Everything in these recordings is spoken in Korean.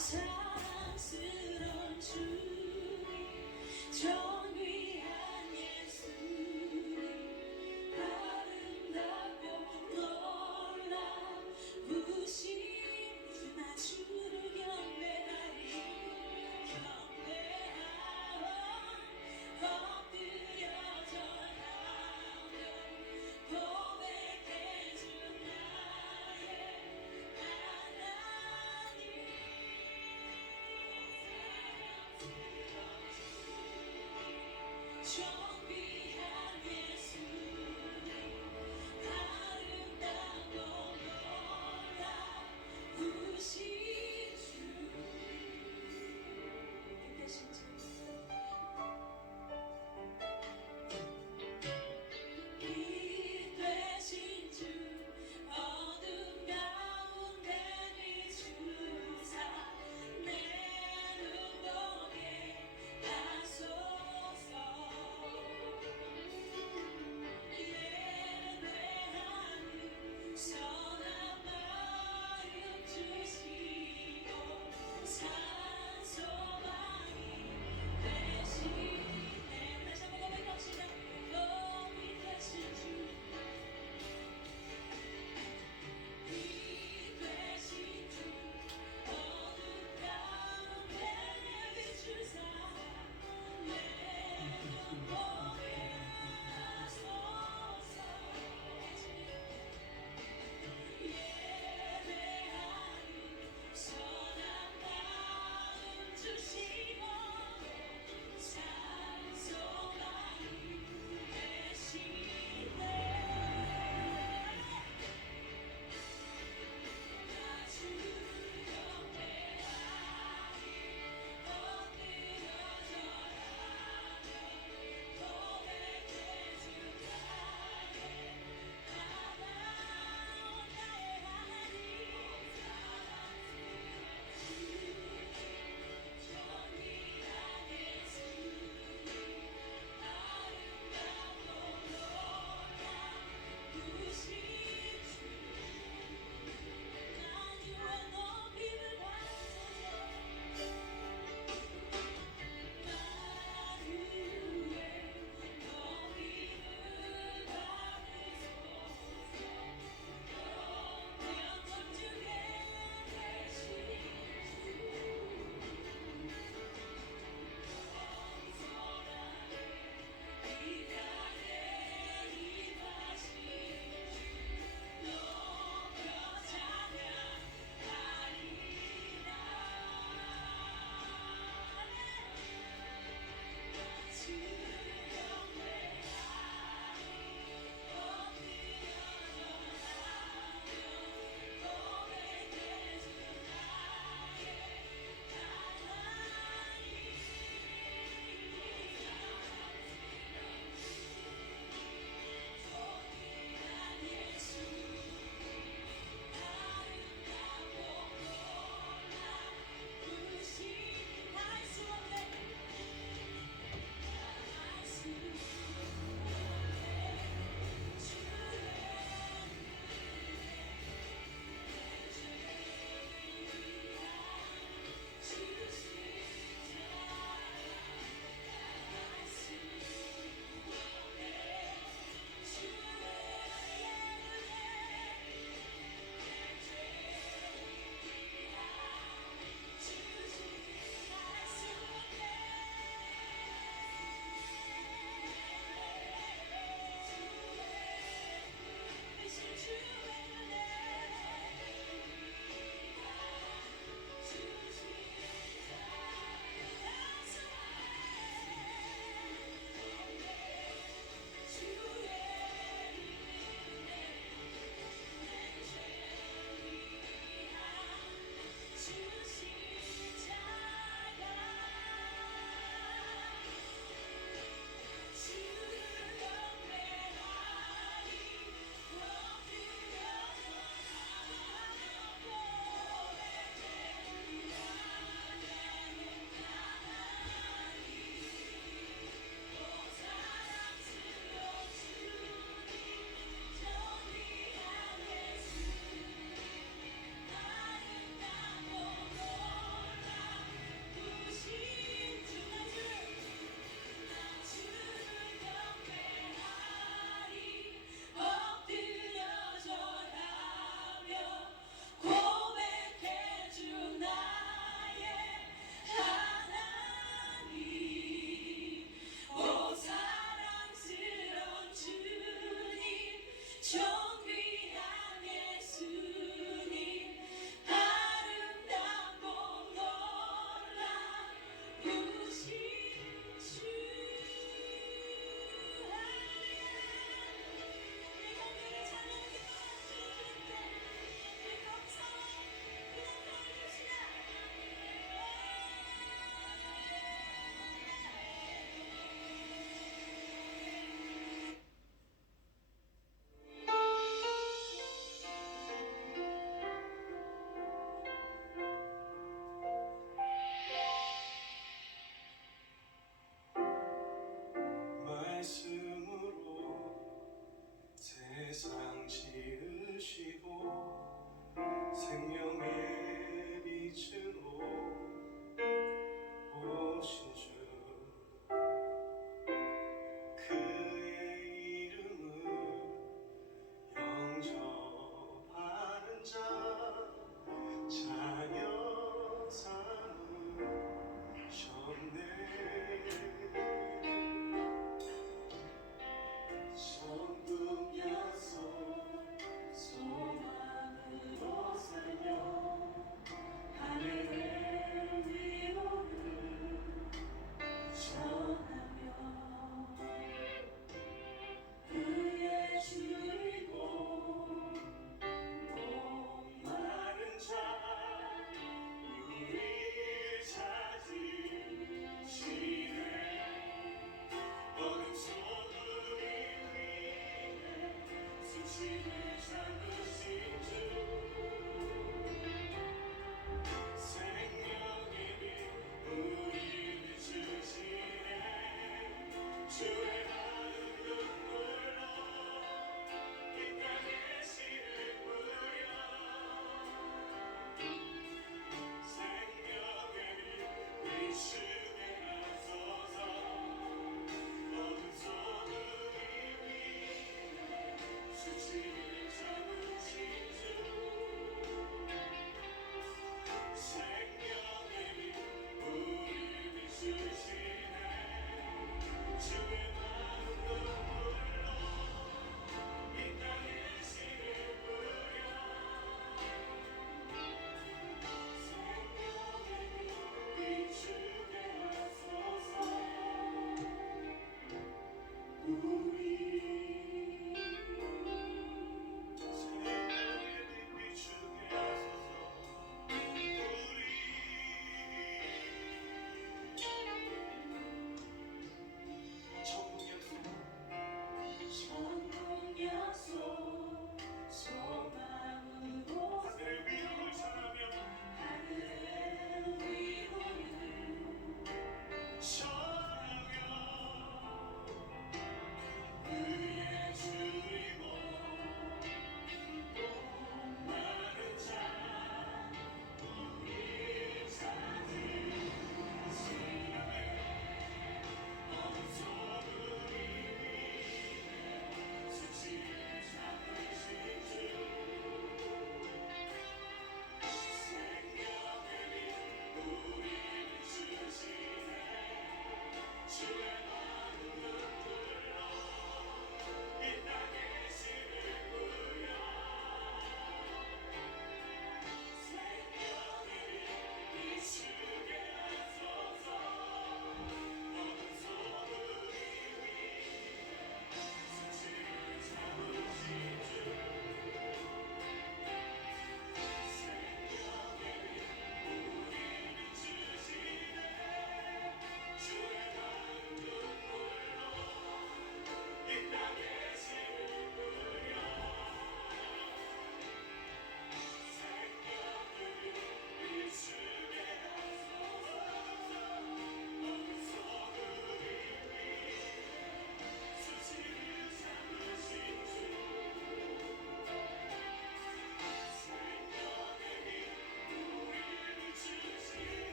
사랑스러운 주님 존귀한 예수님 아름답고 놀라우신 나 주를 경배하리 경배하오 엎드려 절하며 고백해 주 나의 하나님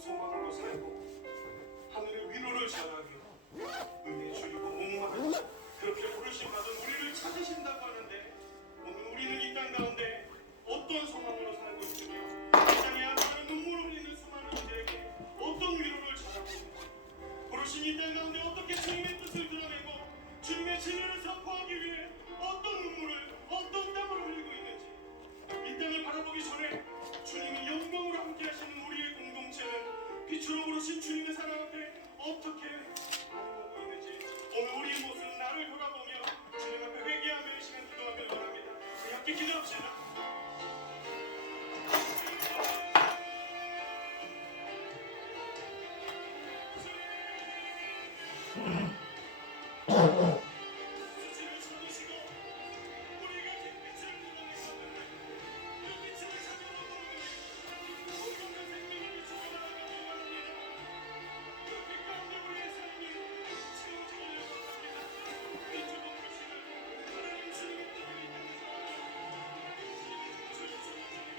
소망으로 살고 하늘의 위로를 자랑하며 은혜 주리고 목마른 자 그렇게 부르심 받은 우리를 찾으신다고 하는데 오늘 우리는 이 땅 가운데 어떤 소망으로 살고 있으며 이 땅에 하나는 눈물 흘리는 수많은 이들에게 어떤 위로를 자랑하고 있는지 부르신 이 땅 가운데 어떻게 주님의 뜻을 드러내고 주님의 진리를 선포하기 위해 어떤 눈물을 어떤 땀을 흘리고 있는지 이 땅을 바라보기 전에 주님이 영광으로 함께 하시는 우리의 공동체는 빛으로 부르신 주님의 사랑 앞에 어떻게 반응하고 있는지 오늘 우리의 모습 나를 돌아보며 주님 앞에 회개하며 이 시간 기도하길 원합니다. 우리 함께 기도합시다. 수치를 참으시고 우리가 빛을 드러내고 그 빛을 찾아오고 온전한 생명을 비추어 나아가길 원합니다. 그 빛 가운데 우리의 삶이 채워지기를 원합니다. 빛으로 부르시는 하나님 주님의 뜻을 이 땅에서 주의 주님께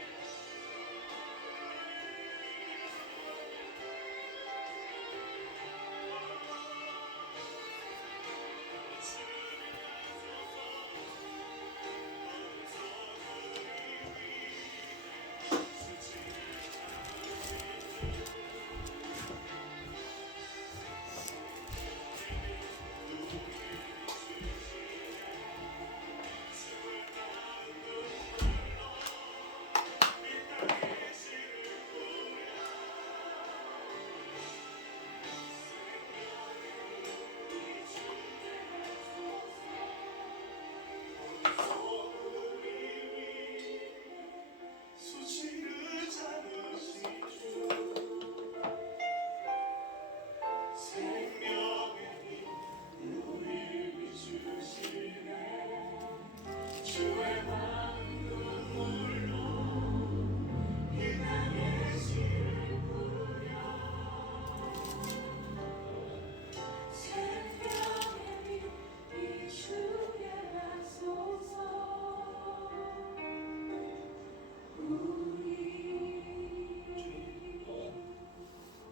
수치를 참으시고 생명의 우리 비추시네 주의 마음 눈물로 이 땅의 씨를 뿌려 생명의 빛 비추게 하소서.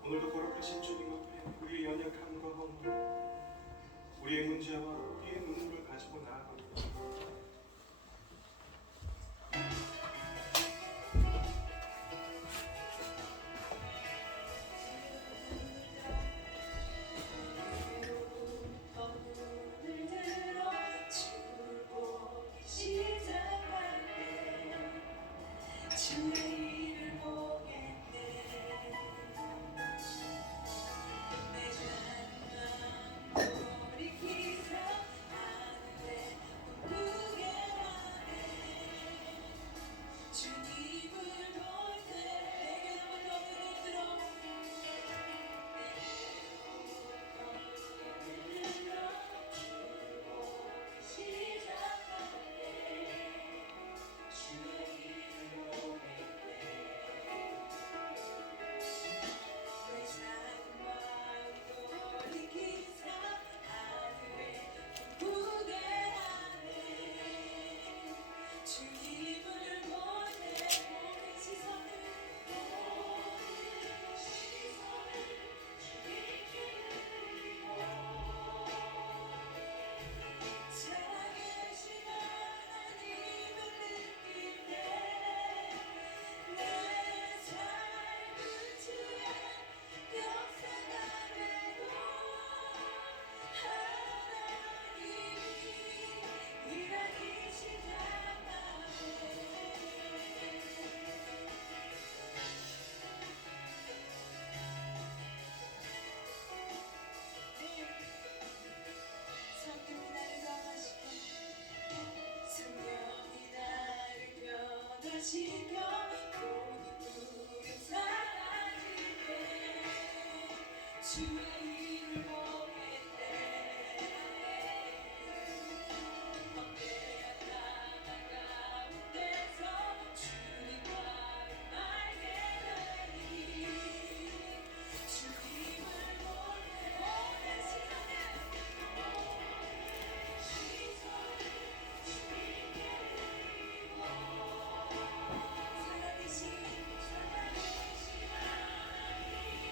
오늘도 거룩하신 주님 앞에 우리의 연약함과 허물 우리의 문제와 우리의 눈물을 가지고 나아갑니다. 문을 들어 주를 보기 시작할 때 주의 일을 보겠네. 내 잔망 돌이키며 하늘에 꿈꾸게 하네. 주님을 볼 때 내게 한번 더 눈을 들어 주님을 볼 때 모든 시선을 살아계신 하나님을 느낄 때 내 삶은 주의 역사가 되고 하나님이 일하기 시작하네. 성령이 나를 변화시켜 성령이 나를 변화시켜 모든 두려움 사라지게 주의 일을 보겠네. 헛되었 나만 가운데서 주님과 말게 되니 주님을 볼 때 모든 시선을 주님께 드리고 살아계신 하나님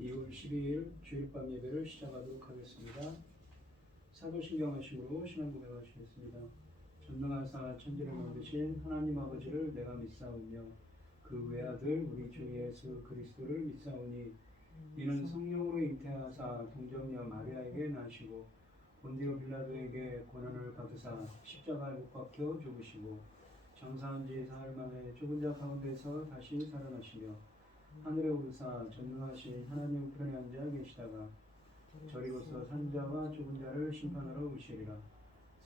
2월 12일 주일밤 예배를 시작하도록 하겠습니다. 사도신경 하심으로 신앙 고백하시겠습니다. 전능하사 천지를 만드신 하나님 아버지를 내가 믿사오며 그 외아들 우리 주 예수 그리스도를 믿사오니 이는 성령으로 잉태하사 동정녀 마리아에게 나시고 본디오 빌라도에게 고난을 받으사 십자가에 못 박혀 죽으시고 장사한 지 사흘 만에 죽은 자 가운데서 다시 살아나시며 하늘에 오르사 전능하신 하나님 우편에 앉아 계시다가 저리로서 산자와 죽은 자를 심판하러 오시리라.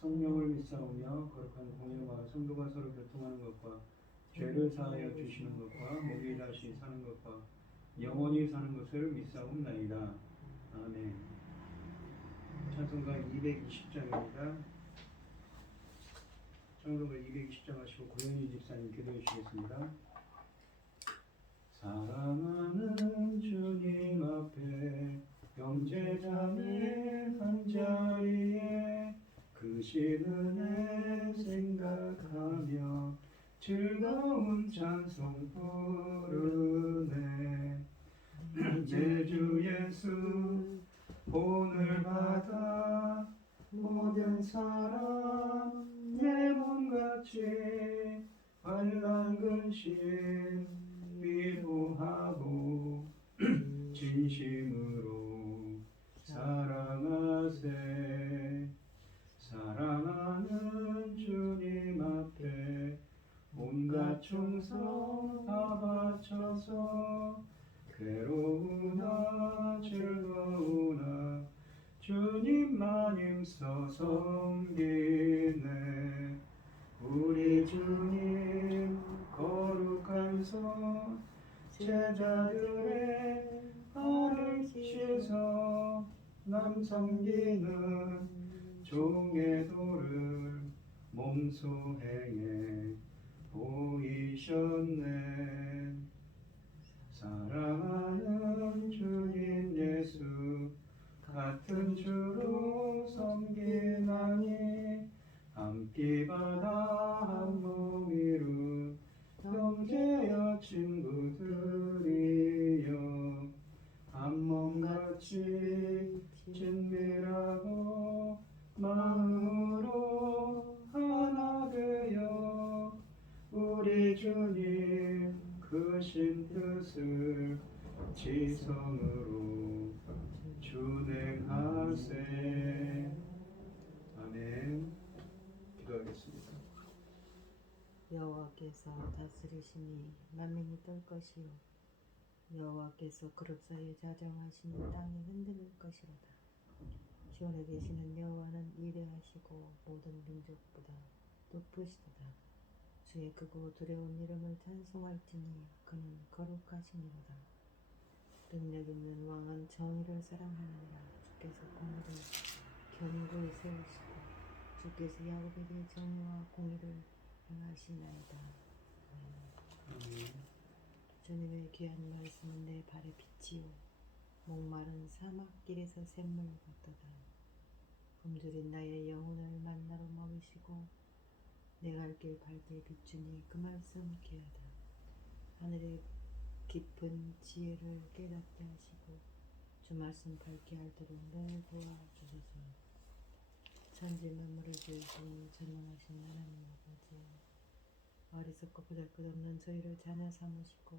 성령을 믿사오며 거룩한 공예와 성도가 서로 교통하는 것과 죄를 사하여 주시는 것과 몸이 다시 사는 것과 영원히 사는 것을 믿사옵나이다. 아멘. 찬송가 220장입니다. 찬송가 220장 하시고 고현희 집사님 기도해 주시겠습니다. 사랑하는 주님 앞에 형제자매 한자리에 크신 은혜 생각하며 즐거운 찬송 부르네. 내 주 예수 본을 받아 모든 사람 내 몸같이 환난 근심 위로하고 진심으로 사랑하세. 사랑하는 주님 앞에 온갖 충성 다 바쳐서 괴로우나 즐거우나 주님만 힘써 섬기네. 우리 주님 거룩한 손 제자들의 발을 씻어 남 섬기는 종의 도를 몸소 행해 보이셨네. 사랑하는 주님 예수 같은 주로 섬기나니 함께 받아 한 몸 이룬 형제여 친구들이여 한 몸같이 친밀하고 마음으로 하나 되어 우리 주님 크신 뜻을 지성으로 준행하세. 아멘. 기도하겠습니다. 여호와께서 다스리시니 만민이 떨 것이요 여호와께서 그룹 사이에 자정하시니 땅이 흔들릴 것이로다. 시온에 계시는 여호와는 위대하시고 모든 민족보다 높으시도다. 주의 크고 두려운 이름을 찬송할지니 그는 거룩하시니로다. 능력 있는 왕은 정의를 사랑하느니라. 주께서 공의를 견고히 세우시고 주께서 야곱에게 정의와 공의를 행하시나이다. 주님의 귀한 말씀은 내 발의 빛이요 목마른 사막길에서 샘물 같도다. 굶주린 나의 영혼을 만나로 먹이시고 내 갈 길 밝게 비추니 그 말씀 귀하다. 하늘의 깊은 지혜를 깨닫게 하시고 주 말씀 밝게 알도록 늘 도와주소서. 천지 만물을 지으신 전능하신 하나님 아버지, 어리석고 보잘것없는 저희를 자녀 삼으시고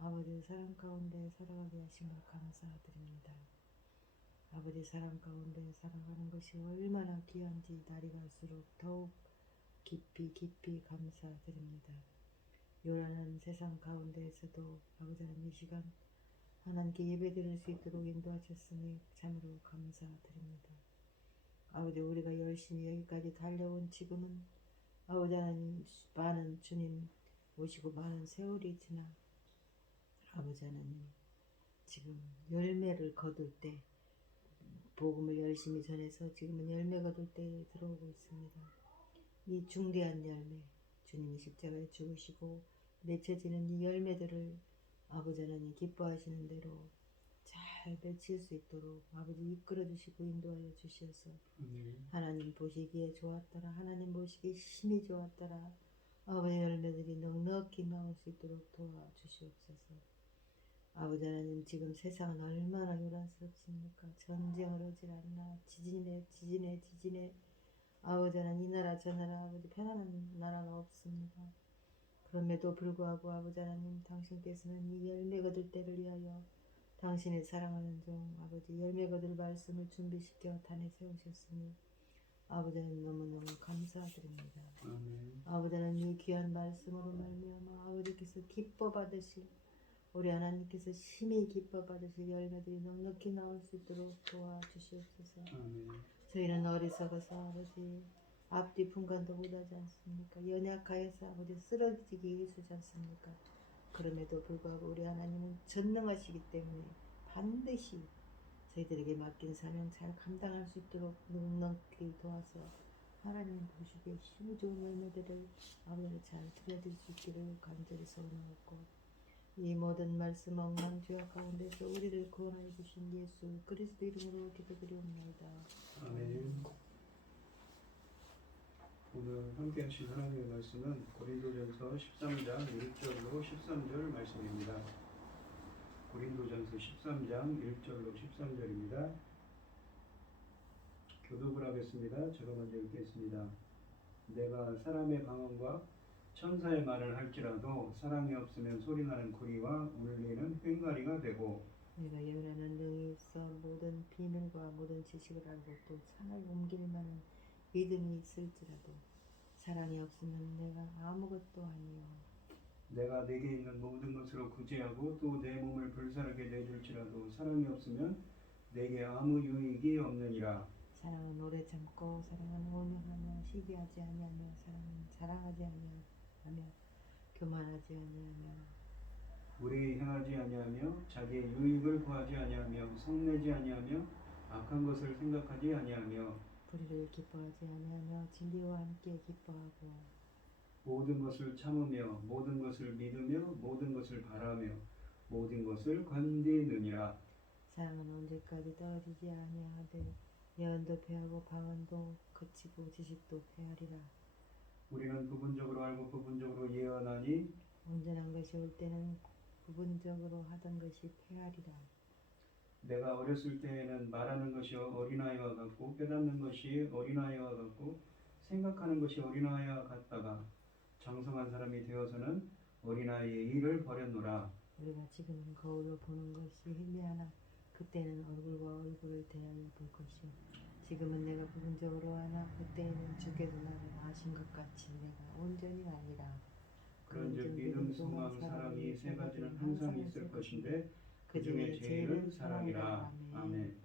아버지 사랑 가운데 살아가게 하신 걸 감사드립니다. 아버지 사랑 가운데 살아가는 것이 얼마나 귀한지 날이 갈수록 더욱 깊이 감사드립니다. 요란한 세상 가운데에서도 아버지 하나님 이 시간 하나님께 예배드릴 수 있도록 인도하셨으니 참으로 감사드립니다. 아버지 우리가 열심히 여기까지 달려온 지금은 아버지 하나님 많은 주님 오시고 많은 세월이 지나 아버지 하나님 지금 열매를 거둘 때 복음을 열심히 전해서 지금은 열매 거둘 때에 들어오고 있습니다. 이 중대한 열매 주님이 십자가에 죽으시고 맺혀지는 이 열매들을 아버지 하나님 기뻐하시는 대로 잘 맺힐 수 있도록 아버지 이끌어 주시고 인도하여 주시어서 하나님 보시기에 좋았더라. 하나님 보시기에 심히 좋았더라. 아버지 열매들이 넉넉히 나올 수 있도록 도와주시옵소서. 아버지 하나님, 지금 세상은 얼마나 요란스럽습니까? 전쟁을 오질 않나, 지진에. 아버지 하나님, 이 나라 저 나라 아버지 편안한 나라가 없습니다. 그럼에도 불구하고 아버지 하나님, 당신께서는 이 열매 거둘 때를 위하여 당신의 사랑하는 종 아버지 열매 거둘 말씀을 준비시켜 단에 세우셨으니 아버지 하나님 너무너무 감사드립니다. 아멘. 아버지 하나님, 이 귀한 말씀으로 말미암아 아버지께서 기뻐 받으실, 우리 하나님께서 심히 기뻐 받으실 열매들이 넉넉히 나올 수 있도록 도와주시옵소서. 아멘. 저희는 어리석어서 아버지 앞뒤 분간도 못하지 않습니까? 연약하여서 아버지 쓰러지기 일쑤지 않습니까? 그럼에도 불구하고 우리 하나님은 전능하시기 때문에 반드시 저희들에게 맡긴 사명 잘 감당할 수 있도록 넉넉히 도와서 하나님 보시기에 힘이 좋은 열매들을 아버지 잘 드려질 수 있기를 간절히 소원하고, 이 모든 말씀 엉망주역 가운데서 우리를 구원하여 주신 예수 그리스도 이름으로 기도드리옵나이다. 아멘. 오늘 함께 하신 하나님의 말씀은 고린도전서 13장 1절로 13절 말씀입니다. 고린도전서 13장 1절로 13절입니다. 교독을 하겠습니다. 제가 먼저 읽겠습니다. 내가 사람의 방언과 천사의 말을 할지라도 사랑이 없으면 소리나는 구리와 울리는 꽹과리가 되고, 내가 예언하는 능이 있어 모든 비밀과 모든 지식을 알고 또 산을 옮길 만한 믿음이 있을지라도 사랑이 없으면 내가 아무것도 아니요. 내가 내게 있는 모든 것으로 구제하고 또 내 몸을 불사르게 내줄지라도 사랑이 없으면 내게 아무 유익이 없느니라. 사랑은 오래 참고 사랑은 온유하며 시기하지 아니하며 사랑은 자랑하지 아니하며 교만하지 아니하며 불의에 행하지 아니하며 자기의 유익을 구하지 아니하며 성내지 아니하며 악한 것을 생각하지 아니하며 불의를 기뻐하지 아니하며 진리와 함께 기뻐하고 모든 것을 참으며 모든 것을 믿으며 모든 것을 바라며 모든 것을 건디느니라. 사랑은 언제까지 떨어지지 아니하되 예언도 패하고 방언도 그치고 지식도 패하리라. 우리는 부분적으로 알고 부분적으로 예언하니 온전한 것이 올 때는 부분적으로 하던 것이 패하리라. 내가 어렸을 때에는 말하는 것이 어린아이와 같고 깨닫는 것이 어린아이와 같고 생각하는 것이 어린아이와 같다가 장성한 사람이 되어서는 어린아이의 일을 버렸노라. 우리가 지금은 거울로 보는 것이 희미하나 그때는 얼굴과 얼굴을 대하여 볼 것이요. 지금은 내가 부분적으로 하나 그때에는 주께서 나를 아신 것 같이 내가 온전히 아니라. 그런즉 믿음, 소망, 사랑이 세 가지는 항상 있을 것인데 그 중에 제일은 사랑이라. 아멘.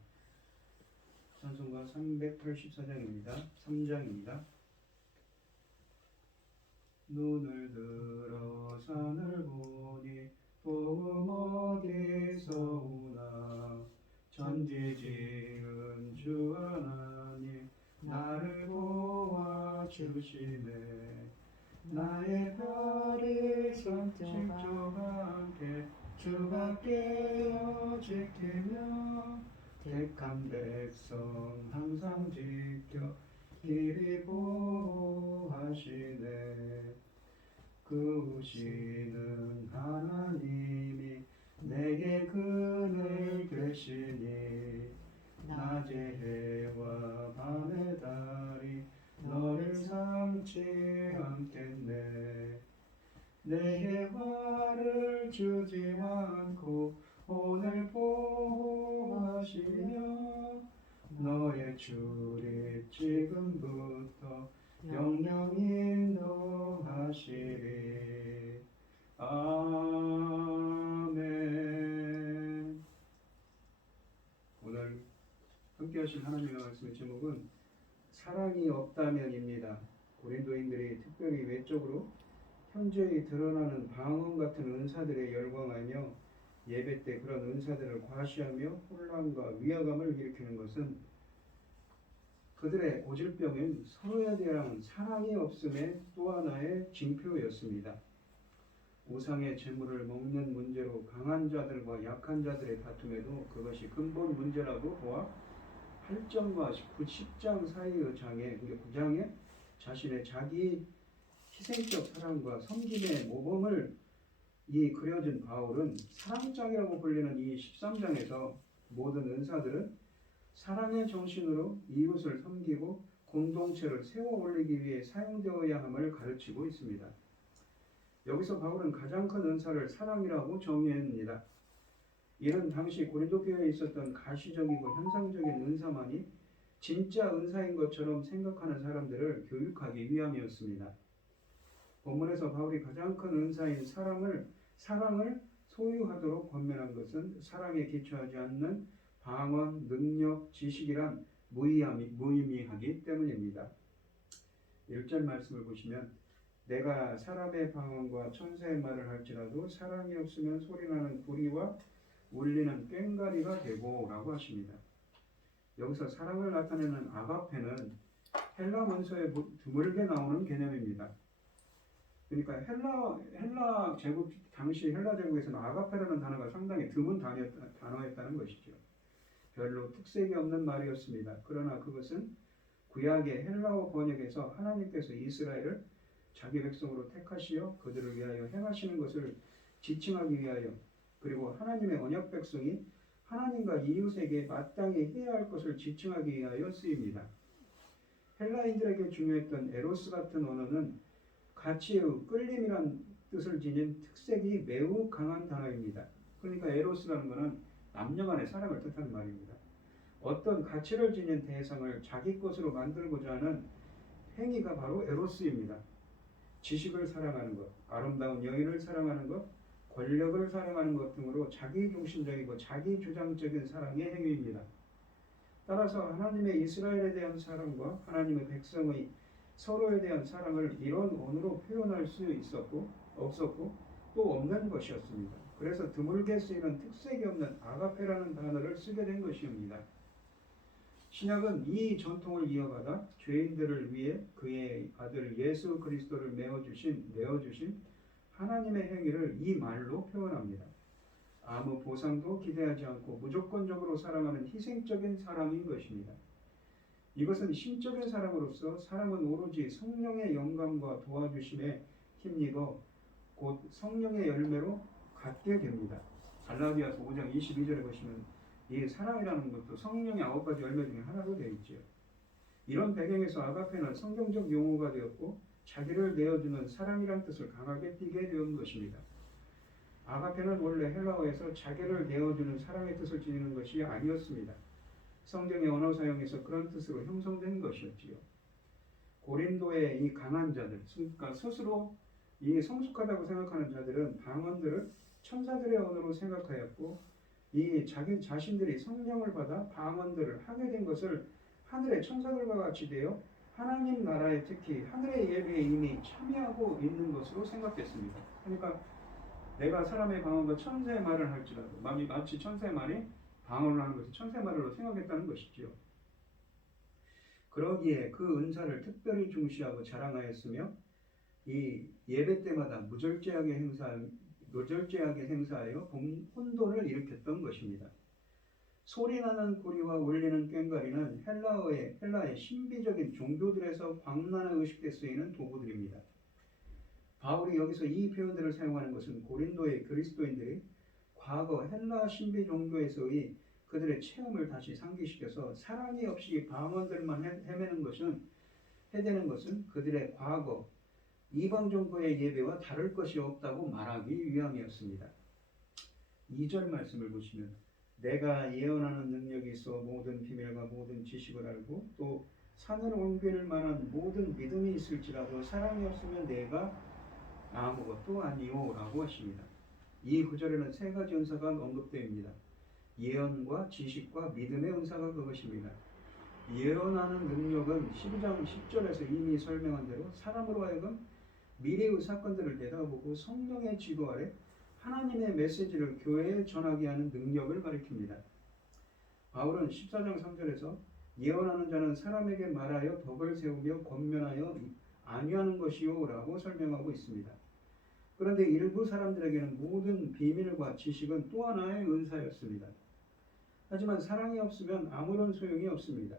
찬송가 384장입니다. 3장입니다. 눈을 들어 산을 보니 복음 어디서 오나. 천지 지은 주 하나님 나를 도와주시네. 나의 별이 성질조가 함께 주가 깨어 지키며 택한 백성 항상 지켜 길이 보호하시네. 그우시는 하나님이 내게 그늘 되시니 낮의 해와 밤의 달이 너를 삼지 않겠네. 내게 화를 주지 않고 오늘 보호하시며 너의 출입 지금부터 영영 인도하시리. 아멘. 오늘 함께 하신 하나님의 말씀의 제목은 사랑이 없다면입니다. 고린도인들이 특별히 외적으로 현저히 드러나는 방언 같은 은사들에 열광하며 예배 때 그런 은사들을 과시하며 혼란과 위화감을 일으키는 것은 그들의 고질병인 서로에 대한 사랑이 없음의 또 하나의 징표였습니다. 우상의 재물을 먹는 문제로 강한 자들과 약한 자들의 다툼에도 그것이 근본 문제라고 보아 8장과 10장 사이의 장에, 9장에 자신의 자기 희생적 사랑과 섬김의 모범을 이 그려진 바울은 사랑장이라고 불리는 이 13장에서 모든 은사들은 사랑의 정신으로 이웃을 섬기고 공동체를 세워 올리기 위해 사용되어야 함을 가르치고 있습니다. 여기서 바울은 가장 큰 은사를 사랑이라고 정의합니다. 이는 당시 고린도 교회에 있었던 가시적이고 형상적인 은사만이 진짜 은사인 것처럼 생각하는 사람들을 교육하기 위함이었습니다. 본문에서 바울이 가장 큰 은사인 사랑을 소유하도록 권면한 것은 사랑에 기초하지 않는 방언, 능력, 지식이란 무의미하기 때문입니다. 1절 말씀을 보시면 내가 사람의 방언과 천사의 말을 할지라도 사랑이 없으면 소리나는 구리와 울리는 꽹과리가 되고 라고 하십니다. 여기서 사랑을 나타내는 아가페는 헬라 문서에 드물게 나오는 개념입니다. 그러니까 헬라 제국 당시 헬라 제국에서는 아가페라는 단어가 상당히 드문 단어였다는 것이죠. 별로 특색이 없는 말이었습니다. 그러나 그것은 구약의 헬라어 번역에서 하나님께서 이스라엘을 자기 백성으로 택하시어 그들을 위하여 행하시는 것을 지칭하기 위하여 그리고 하나님의 언약 백성이 하나님과 이웃에게 마땅히 해야 할 것을 지칭하기 위하여 쓰입니다. 헬라인들에게 중요했던 에로스 같은 언어는 가치의 끌림이란 뜻을 지닌 특색이 매우 강한 단어입니다. 그러니까 에로스라는 것은 남녀 간의 사랑을 뜻하는 말입니다. 어떤 가치를 지닌 대상을 자기 것으로 만들고자 하는 행위가 바로 에로스입니다. 지식을 사랑하는 것, 아름다운 여인을 사랑하는 것, 권력을 사랑하는 것 등으로 자기중심적이고 자기주장적인 사랑의 행위입니다. 따라서 하나님의 이스라엘에 대한 사랑과 하나님의 백성의 서로에 대한 사랑을 이런 언어로 표현할 수 없었고 또 없는 것이었습니다. 그래서 드물게 쓰이는 특색이 없는 아가페라는 단어를 쓰게 된 것입니다. 신약은 이 전통을 이어받아 죄인들을 위해 그의 아들 예수 그리스도를 내어주신 하나님의 행위를 이 말로 표현합니다. 아무 보상도 기대하지 않고 무조건적으로 사랑하는 희생적인 사랑인 것입니다. 이것은 신적인 사랑으로서 사람은 오로지 성령의 영감과 도와주심에 힘입어 곧 성령의 열매로 갖게 됩니다. 갈라디아서 5장 22절에 보시면 이 사랑이라는 것도 성령의 9가지 열매 중에 하나로 되어 있죠. 이런 배경에서 아가페는 성경적 용어가 되었고 자기를 내어주는 사랑이란 뜻을 강하게 띠게 된 것입니다. 아가페는 원래 헬라어에서 자기를 내어주는 사랑의 뜻을 지니는 것이 아니었습니다. 성경의 언어 사용에서 그런 뜻으로 형성된 것이었지요. 고린도의 이 강한 자들, 그러니까 스스로 이 성숙하다고 생각하는 자들은 방언들을 천사들의 언어로 생각하였고 이 자기 자신들이 성령을 받아 방언들을 하게 된 것을 하늘의 천사들과 같이 되어 하나님 나라에 특히 하늘의 예배에 이미 참여하고 있는 것으로 생각했습니다. 그러니까 내가 사람의 방언과 천사의 말을 할지라도 마치 천사의 말이 방언을 하는 것을 천사의 말로 생각했다는 것이지요. 그러기에 그 은사를 특별히 중시하고 자랑하였으며 이 예배 때마다 무절제하게 행사하여 혼돈을 일으켰던 것입니다. 소리나는 구리와 울리는 꽹과리는 헬라의 신비적인 종교들에서 광란을 의식해 쓰이는 도구들입니다. 바울이 여기서 이 표현들을 사용하는 것은 고린도의 그리스도인들이 과거 헬라 신비 종교에서의 그들의 체험을 다시 상기시켜서 사랑이 없이 방언들만 해대는 것은 그들의 과거 이방 종교의 예배와 다를 것이 없다고 말하기 위함이었습니다. 2절 말씀을 보시면 내가 예언하는 능력이 있어 모든 비밀과 모든 지식을 알고 또 산을 옮길 만한 모든 믿음이 있을지라도 사랑이 없으면 내가 아무것도 아니오 라고 하십니다. 이 구절에는 세 가지 은사가 언급되어있습니다. 예언과 지식과 믿음의 은사가 그것입니다. 예언하는 능력은 12장 10절에서 이미 설명한 대로 사람으로 하여금 미래의 사건들을 내다보고 성령의 지도 아래 하나님의 메시지를 교회에 전하게 하는 능력을 가리킵니다. 바울은 14장 3절에서 예언하는 자는 사람에게 말하여 덕을 세우며 권면하여 안위하는 것이요 라고 설명하고 있습니다. 그런데 일부 사람들에게는 모든 비밀과 지식은 또 하나의 은사였습니다. 하지만 사랑이 없으면 아무런 소용이 없습니다.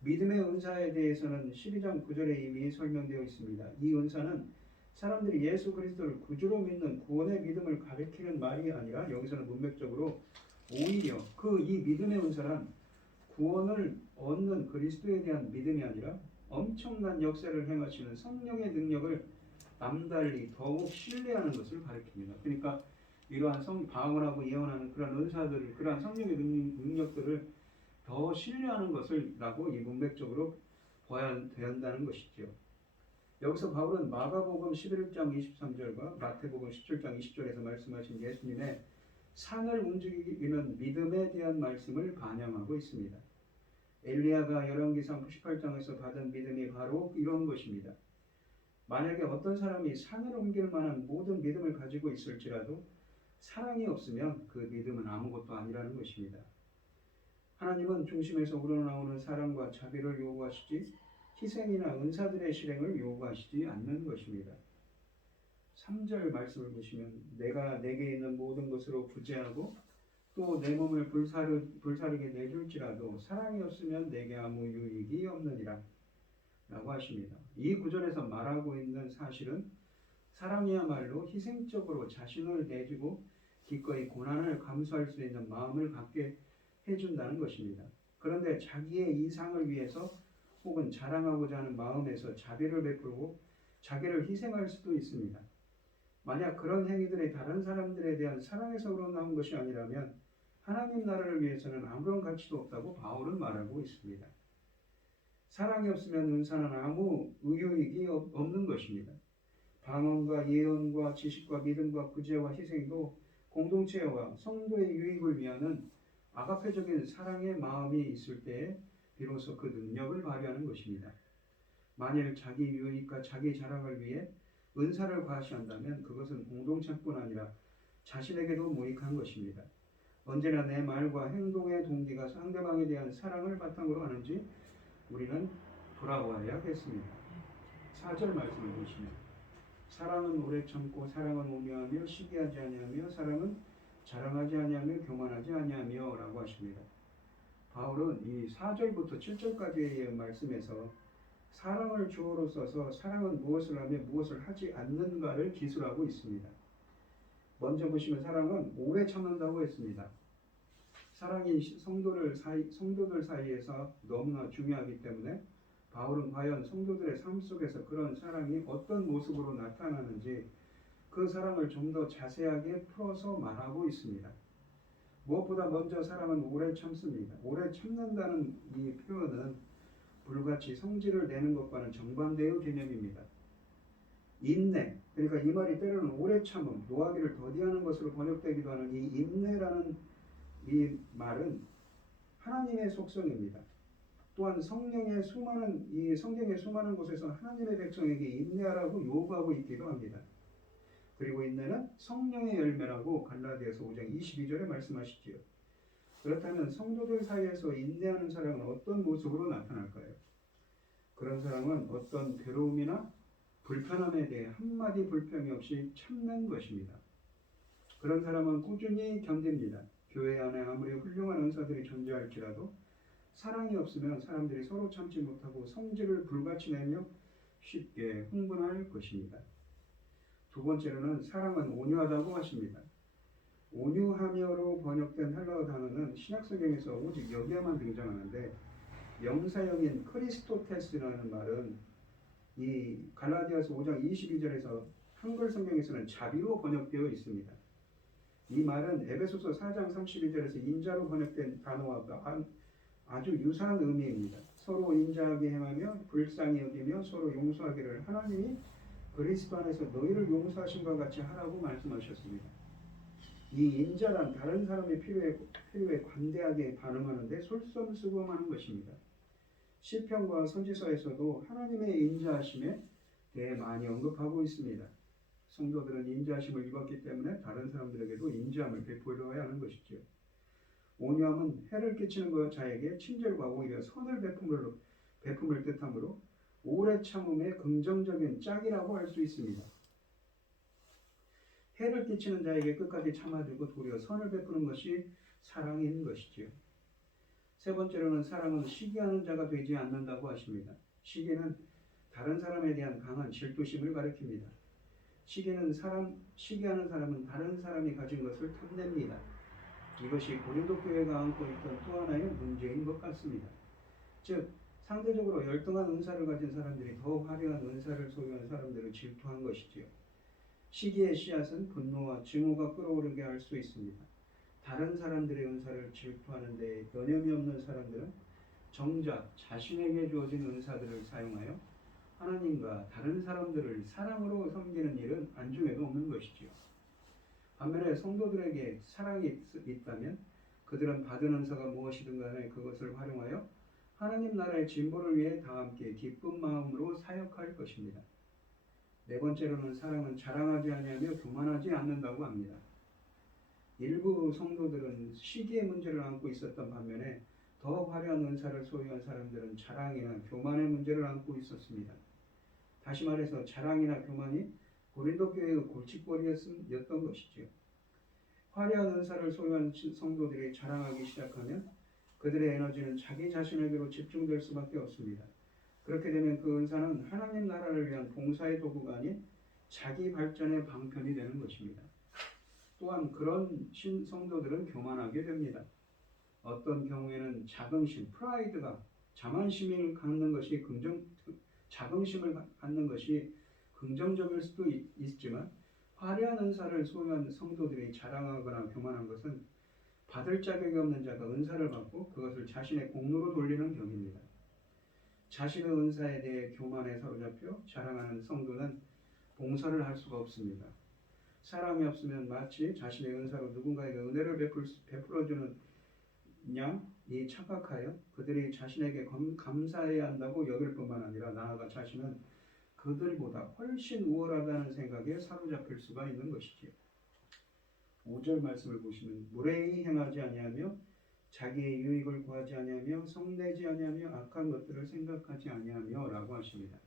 믿음의 은사에 대해서는 12장 9절에 이미 설명되어 있습니다. 이 은사는 사람들이 예수 그리스도를 구주로 믿는 구원의 믿음을 가리키는 말이 아니라 여기서는 문맥적으로 오히려 그 이 믿음의 은사란 구원을 얻는 그리스도에 대한 믿음이 아니라 엄청난 역사를 행하시는 성령의 능력을 남달리 더욱 신뢰하는 것을 가리킵니다. 그러니까 이러한 방언하고 예언하는 그러한 은사들을, 그러한 성령의 능력들을 더 신뢰하는 것을라고 이 문맥적으로 봐야 된다는 것이죠. 여기서 바울은 마가복음 11장 23절과 마태복음 17장 20절에서 말씀하신 예수님의 산을 움직이는 믿음에 대한 말씀을 반영하고 있습니다. 엘리야가 열왕기상 98장에서 받은 믿음이 바로 이런 것입니다. 만약에 어떤 사람이 산을 옮길 만한 모든 믿음을 가지고 있을지라도 사랑이 없으면 그 믿음은 아무것도 아니라는 것입니다. 하나님은 중심에서 우러나오는 사랑과 자비를 요구하시지 희생이나 은사들의 실행을 요구하시지 않는 것입니다. 3절 말씀을 보시면 내가 내게 있는 모든 것으로 부재하고 또 내 몸을 불사르게 내줄지라도 사랑이 없으면 내게 아무 유익이 없느니라 라고 하십니다. 이 구절에서 말하고 있는 사실은 사랑이야말로 희생적으로 자신을 내주고 기꺼이 고난을 감수할 수 있는 마음을 갖게 해준다는 것입니다. 그런데 자기의 이상을 위해서 혹은 자랑하고자 하는 마음에서 자비를 베풀고 자기를 희생할 수도 있습니다. 만약 그런 행위들이 다른 사람들에 대한 사랑에서 우러나온 것이 아니라면 하나님 나라를 위해서는 아무런 가치도 없다고 바울은 말하고 있습니다. 사랑이 없으면 은사는 아무 의유익이 없는 것입니다. 방언과 예언과 지식과 믿음과 구제와 희생도 공동체와 성도의 유익을 위하는 아가페적인 사랑의 마음이 있을 때에 비로소 그 능력을 발휘하는 것입니다. 만일 자기 유익과 자기 자랑을 위해 은사를 과시한다면 그것은 공동체뿐 아니라 자신에게도 무익한 것입니다. 언제나 내 말과 행동의 동기가 상대방에 대한 사랑을 바탕으로 하는지 우리는 돌아보아야겠습니다. 4절 말씀을 보시면 사랑은 오래 참고 사랑은 온유하며 시기하지 아니하며 사랑은 자랑하지 아니하며 교만하지 아니하며 라고 하십니다. 바울은 이 4절부터 7절까지의 말씀에서 사랑을 주어로 써서 사랑은 무엇을 하며 무엇을 하지 않는가를 기술하고 있습니다. 먼저 보시면 사랑은 오래 참는다고 했습니다. 사랑이 성도들 사이에서 너무나 중요하기 때문에 바울은 과연 성도들의 삶 속에서 그런 사랑이 어떤 모습으로 나타나는지 그 사랑을 좀 더 자세하게 풀어서 말하고 있습니다. 무엇보다 먼저 사랑은 오래 참습니다. 오래 참는다는 이 표현은 불같이 성질을 내는 것과는 정반대의 개념입니다. 인내, 그러니까 이 말이 때로는 오래 참음, 노하기를 더디하는 것으로 번역되기도 하는 이 인내라는 이 말은 하나님의 속성입니다. 또한 성경의 수많은 곳에서 하나님의 백성에게 인내하라고 요구하고 있기도 합니다. 그리고 인내는 성령의 열매라고 갈라디아서 5장 22절에 말씀하시지요. 그렇다면 성도들 사이에서 인내하는 사랑은 어떤 모습으로 나타날까요? 그런 사랑은 어떤 괴로움이나 불편함에 대해 한마디 불평이 없이 참는 것입니다. 그런 사람은 꾸준히 견딥니다. 교회 안에 아무리 훌륭한 은사들이 존재할지라도 사랑이 없으면 사람들이 서로 참지 못하고 성질을 불같이 내며 쉽게 흥분할 것입니다. 두 번째로는 사랑은 온유하다고 하십니다. 온유하며로 번역된 헬라어 단어는 신약성경에서 오직 여기야만 등장하는데 명사형인 크리스토테스라는 말은 이 갈라디아서 5장 22절에서 한글 성경에서는 자비로 번역되어 있습니다. 이 말은 에베소서 4장 32절에서 인자로 번역된 단어와 아주 유사한 의미입니다. 서로 인자하게 행하며 불쌍히 여기며 서로 용서하기를 하나님이 그리스도 안에서 너희를 용서하신 것 같이 하라고 말씀하셨습니다. 이 인자란 다른 사람의 필요에 관대하게 반응하는데 솔선수범하는 것입니다. 시편과 선지서에서도 하나님의 인자하심에 대해 많이 언급하고 있습니다. 성도들은 인자하심을 입었기 때문에 다른 사람들에게도 인자함을 베풀어야 하는 것이죠. 온유함은 해를 끼치는 자에게 친절과 오히려 선을 베품을 뜻하므로 오래 참음의 긍정적인 짝이라고 할 수 있습니다. 해를 끼치는 자에게 끝까지 참아주고 도리어 선을 베푸는 것이 사랑인 것이지요. 세 번째로는 사랑은 시기하는 자가 되지 않는다고 하십니다. 시기는 다른 사람에 대한 강한 질투심을 가리킵니다. 시기하는 사람은 다른 사람이 가진 것을 탐냅니다. 이것이 고린도 교회가 안고 있던 또 하나의 문제인 것 같습니다. 즉 상대적으로 열등한 은사를 가진 사람들이 더 화려한 은사를 소유한 사람들을 질투한 것이지요. 시기의 씨앗은 분노와 증오가 끌어오르게 할 수 있습니다. 다른 사람들의 은사를 질투하는 데 여념이 없는 사람들은 정작 자신에게 주어진 은사들을 사용하여 하나님과 다른 사람들을 사랑으로 섬기는 일은 안중에도 없는 것이지요. 반면에 성도들에게 사랑이 있다면 그들은 받은 은사가 무엇이든 간에 그것을 활용하여 하나님 나라의 진보를 위해 다 함께 기쁜 마음으로 사역할 것입니다. 네 번째로는 사랑은 자랑하지 아니하며 교만하지 않는다고 합니다. 일부 성도들은 시기의 문제를 안고 있었던 반면에 더 화려한 은사를 소유한 사람들은 자랑이나 교만의 문제를 안고 있었습니다. 다시 말해서 자랑이나 교만이 고린도 교회의 골칫거리였던 것이지요. 화려한 은사를 소유한 성도들이 자랑하기 시작하면 그들의 에너지는 자기 자신에게로 집중될 수밖에 없습니다. 그렇게 되면 그 은사는 하나님 나라를 위한 봉사의 도구가 아닌 자기 발전의 방편이 되는 것입니다. 또한 그런 성도들은 교만하게 됩니다. 어떤 경우에는 자긍심, 프라이드가 자만심을 갖는 것이 자긍심을 갖는 것이 긍정적일 수도 있지만 화려한 은사를 소유한 성도들이 자랑하거나 교만한 것은 받을 자격이 없는 자가 은사를 받고 그것을 자신의 공로로 돌리는 격입니다. 자신의 은사에 대해 교만에 사로잡혀 자랑하는 성도는 봉사를 할 수가 없습니다. 사람이 없으면 마치 자신의 은사로 누군가에게 은혜를 베풀어주는 양이 착각하여 그들이 자신에게 감사해야 한다고 여길 뿐만 아니라 나아가 자신은 그들보다 훨씬 우월하다는 생각에 사로잡힐 수가 있는 것이지요. 5절 말씀을 보시면 무례히 행하지 아니하며 자기의 유익을 구하지 아니하며 성내지 아니하며 악한 것들을 생각하지 아니하며 라고 하십니다.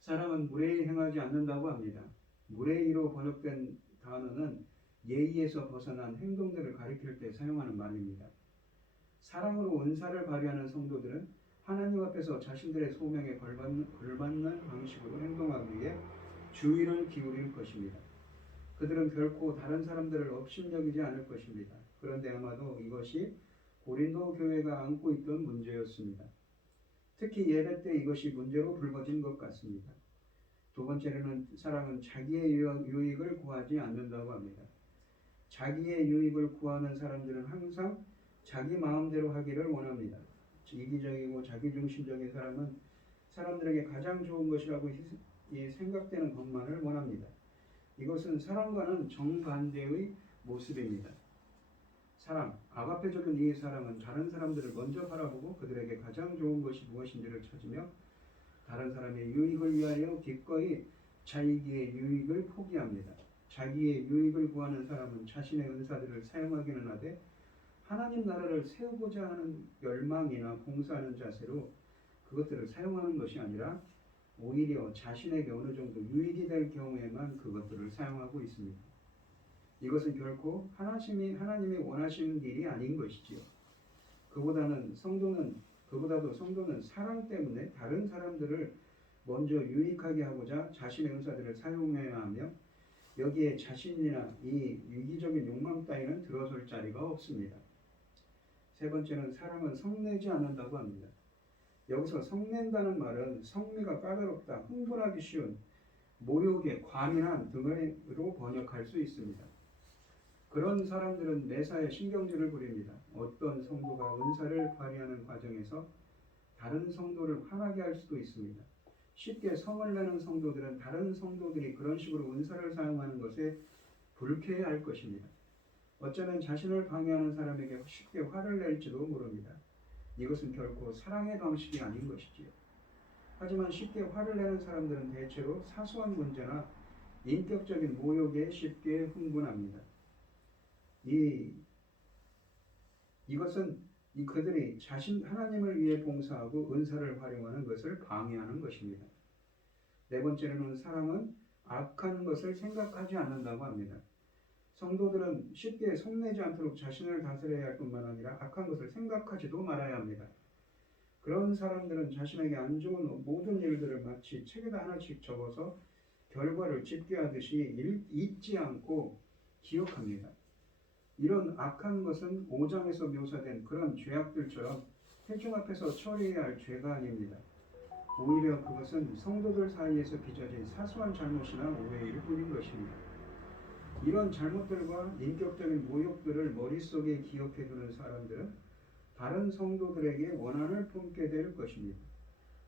사람은 무례히 행하지 않는다고 합니다. 무례히로 번역된 단어는 예의에서 벗어난 행동들을 가리킬 때 사용하는 말입니다. 사랑으로 은사를 발휘하는 성도들은 하나님 앞에서 자신들의 소명에 걸맞는 방식으로 행동하기 위해 주의를 기울일 것입니다. 그들은 결코 다른 사람들을 업신여기지 않을 것입니다. 그런데 아마도 이것이 고린도 교회가 안고 있던 문제였습니다. 특히 예배 때 이것이 문제로 불거진 것 같습니다. 두 번째로는 사랑은 자기의 유익을 구하지 않는다고 합니다. 자기의 유익을 구하는 사람들은 항상 자기 마음대로 하기를 원합니다. 이기적이고 자기중심적인 사람은 사람들에게 가장 좋은 것이라고 생각되는 것만을 원합니다. 이것은 사랑과는 정반대의 모습입니다. 아가페적인 이 사랑은 다른 사람들을 먼저 바라보고 그들에게 가장 좋은 것이 무엇인지를 찾으며 다른 사람의 유익을 위하여 기꺼이 자기의 유익을 포기합니다. 자기의 유익을 구하는 사람은 자신의 은사들을 사용하기는 하되 하나님 나라를 세우고자 하는 열망이나 봉사하는 자세로 그것들을 사용하는 것이 아니라 오히려 자신에게 어느 정도 유익이 될 경우에만 그것들을 사용하고 있습니다. 이것은 결코 하나님이 원하시는 일이 아닌 것이지요. 그보다도 성도는 사랑 때문에 다른 사람들을 먼저 유익하게 하고자 자신의 은사들을 사용해야 하며 여기에 자신이나 이 유기적인 욕망 따위는 들어설 자리가 없습니다. 세 번째는 사랑은 성내지 않는다고 합니다. 여기서 성낸다는 말은 성미가 까다롭다, 흥분하기 쉬운, 모욕에 과민한 등으로 번역할 수 있습니다. 그런 사람들은 매사에 신경질을 부립니다. 어떤 성도가 은사를 발휘하는 과정에서 다른 성도를 화나게 할 수도 있습니다. 쉽게 성을 내는 성도들은 다른 성도들이 그런 식으로 은사를 사용하는 것에 불쾌해할 것입니다. 어쩌면 자신을 방해하는 사람에게 쉽게 화를 낼지도 모릅니다. 이것은 결코 사랑의 방식이 아닌 것이지요. 하지만 쉽게 화를 내는 사람들은 대체로 사소한 문제나 인격적인 모욕에 쉽게 흥분합니다. 이것은 그들이 하나님을 위해 봉사하고 은사를 활용하는 것을 방해하는 것입니다. 네 번째로는 사랑은 악한 것을 생각하지 않는다고 합니다. 성도들은 쉽게 성내지 않도록 자신을 다스려야 할 뿐만 아니라 악한 것을 생각하지도 말아야 합니다. 그런 사람들은 자신에게 안 좋은 모든 일들을 마치 책에다 하나씩 적어서 결과를 집계하듯이 잊지 않고 기억합니다. 이런 악한 것은 5장에서 묘사된 그런 죄악들처럼 회중 앞에서 처리해야 할 죄가 아닙니다. 오히려 그것은 성도들 사이에서 빚어진 사소한 잘못이나 오해일 뿐인 것입니다. 이런 잘못들과 인격적인 모욕들을 머릿속에 기억해두는 사람들은 다른 성도들에게 원한을 품게 될 것입니다.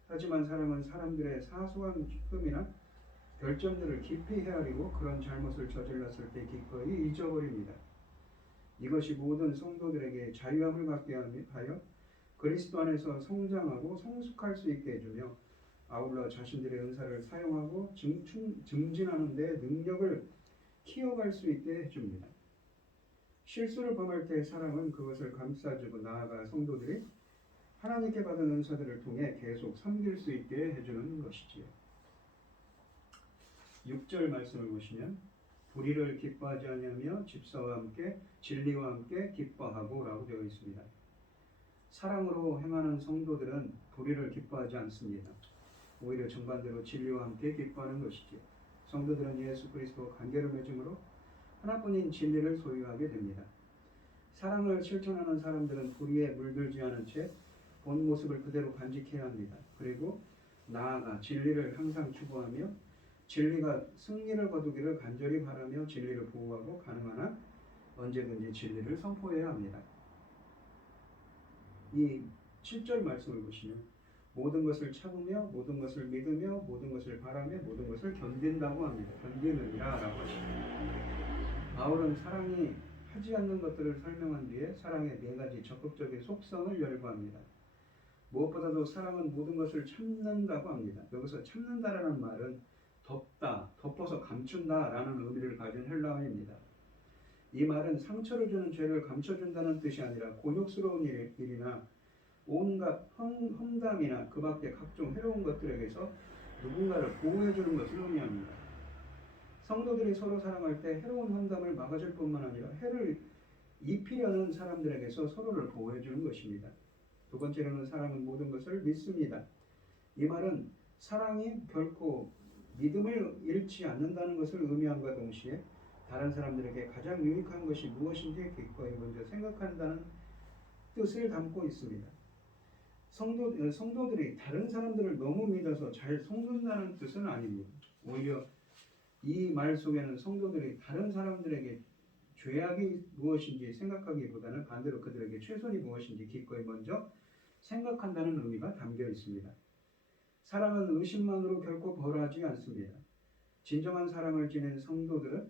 하지만 사람은 사람들의 사소한 흠이나 결점들을 깊이 헤아리고 그런 잘못을 저질렀을 때 기꺼이 잊어버립니다. 이것이 모든 성도들에게 자유함을 갖게 하여 그리스도 안에서 성장하고 성숙할 수 있게 해주며 아울러 자신들의 은사를 사용하고 증진하는 데 능력을 키워갈 수 있게 해줍니다. 실수를 범할 때 사람은 그것을 감싸주고 나아가 성도들이 하나님께 받은 은사들을 통해 계속 섬길 수 있게 해주는 것이지요. 6절 말씀을 보시면 불의를 기뻐하지 아니하며 집사와 함께 진리와 함께 기뻐하고 라고 되어 있습니다. 사랑으로 행하는 성도들은 불의를 기뻐하지 않습니다. 오히려 정반대로 진리와 함께 기뻐하는 것이지요. 성도들은 예수 그리스도와 관계를 맺음으로 하나뿐인 진리를 소유하게 됩니다. 사랑을 실천하는 사람들은 불의에 물들지 않은 채 본 모습을 그대로 간직해야 합니다. 그리고 나아가 진리를 항상 추구하며 진리가 승리를 거두기를 간절히 바라며 진리를 보호하고 가능한 한 언제든지 진리를 선포해야 합니다. 이 7절 말씀을 보시면 모든 것을 참으며 모든 것을 믿으며 모든 것을 바라며 모든 것을 견딘다고 합니다. 견디느니라 라고 하십니다. 바울은 사랑이 하지 않는 것들을 설명한 뒤에 사랑의 4가지 적극적인 속성을 열거합니다. 무엇보다도 사랑은 모든 것을 참는다고 합니다. 여기서 참는다라는 말은 덮다, 덮어서 감춘다라는 의미를 가진 헬라어입니다. 이 말은 상처를 주는 죄를 감춰준다는 뜻이 아니라 곤욕스러운 일이나 온갖 험담이나 그 밖에 각종 해로운 것들에게서 누군가를 보호해주는 것을 의미합니다. 성도들이 서로 사랑할 때 해로운 험담을 막아줄 뿐만 아니라 해를 입히려는 사람들에게서 서로를 보호해주는 것입니다. 두 번째로는 사랑은 모든 것을 믿습니다. 이 말은 사랑이 결코 믿음을 잃지 않는다는 것을 의미함과 동시에 다른 사람들에게 가장 유익한 것이 무엇인지 기꺼이 먼저 생각한다는 뜻을 담고 있습니다. 성도들이 다른 사람들을 너무 믿어서 잘 속는다는 뜻은 아닙니다. 오히려 이 말 속에는 성도들이 다른 사람들에게 죄악이 무엇인지 생각하기보다는 반대로 그들에게 최선이 무엇인지 기꺼이 먼저 생각한다는 의미가 담겨 있습니다. 사랑은 의심만으로 결코 벌하지 않습니다. 진정한 사랑을 지닌 성도들은